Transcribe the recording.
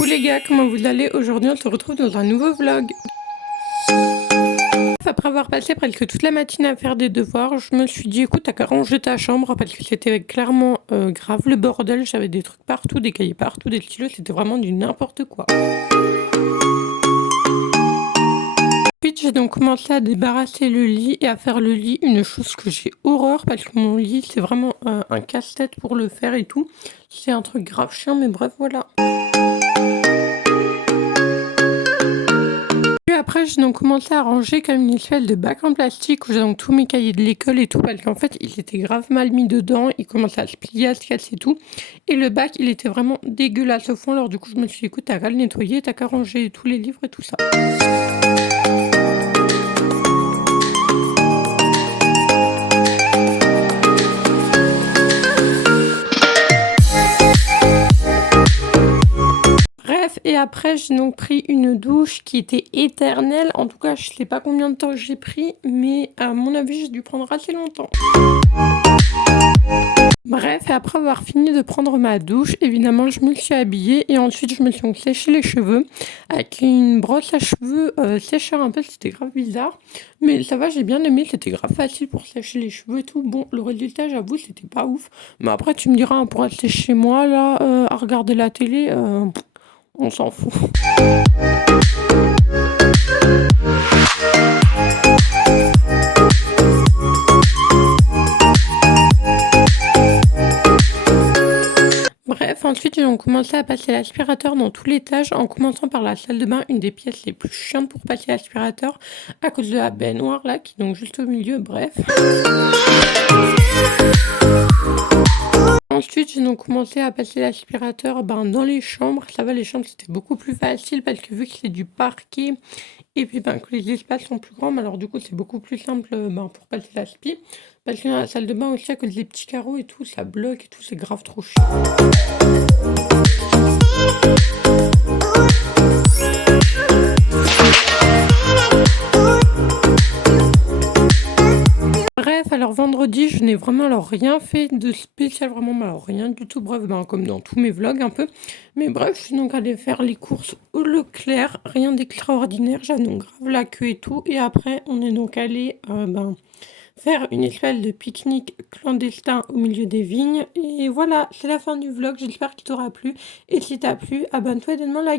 Coucou les gars, comment vous allez? Aujourd'hui on se retrouve dans un nouveau vlog. Après avoir passé presque toute la matinée à faire des devoirs, je me suis dit écoute t'as qu'à ranger ta chambre parce que c'était clairement grave le bordel, j'avais des trucs partout, des cahiers partout, des stylos, c'était vraiment du n'importe quoi. Ensuite j'ai donc commencé à débarrasser le lit et à faire le lit, une chose que j'ai horreur parce que mon lit c'est vraiment un casse-tête pour le faire et tout. C'est un truc grave chiant mais bref voilà. Après, j'ai donc commencé à ranger comme une espèce de bac en plastique où j'ai donc tous mes cahiers de l'école et tout parce qu'en fait, ils étaient grave mal mis dedans, ils commençaient à se plier, à se casser et tout. Et le bac, il était vraiment dégueulasse au fond. Alors du coup, je me suis dit, écoute, t'as qu'à le nettoyer, t'as qu'à ranger tous les livres et tout ça. Et après, j'ai donc pris une douche qui était éternelle. En tout cas, je sais pas combien de temps j'ai pris, mais à mon avis, j'ai dû prendre assez longtemps. Bref, et après avoir fini de prendre ma douche, évidemment, je me suis habillée et ensuite, je me suis donc séché les cheveux avec une brosse à cheveux sécheur un peu, c'était grave bizarre. Mais ça va, j'ai bien aimé, c'était grave facile pour sécher les cheveux et tout. Bon, le résultat, j'avoue, c'était pas ouf. Mais après, tu me diras, on pourra rester chez moi, là, à regarder la télé, on s'en fout. Bref, ensuite j'ai commencé à passer l'aspirateur dans tout l'étage en commençant par la salle de bain, une des pièces les plus chiantes pour passer l'aspirateur à cause de la baignoire là qui est donc juste au milieu, bref. Ensuite, j'ai donc commencé à passer l'aspirateur dans les chambres. Ça va, les chambres, c'était beaucoup plus facile parce que vu que c'est du parquet et puis que les espaces sont plus grands, alors du coup, c'est beaucoup plus simple pour passer l'aspi. Parce que dans la salle de bain aussi, à cause des petits carreaux et tout, ça bloque et tout, c'est grave trop chiant. Alors vendredi, je n'ai vraiment rien fait de spécial, vraiment alors rien du tout, bref, comme dans tous mes vlogs un peu. Mais bref, je suis donc allée faire les courses au Leclerc, rien d'extraordinaire, j'avais donc grave la queue et tout. Et après, on est donc allé faire une espèce de pique-nique clandestin au milieu des vignes. Et voilà, c'est la fin du vlog, j'espère qu'il t'aura plu. Et si t'as plu, abonne-toi et donne-moi un like.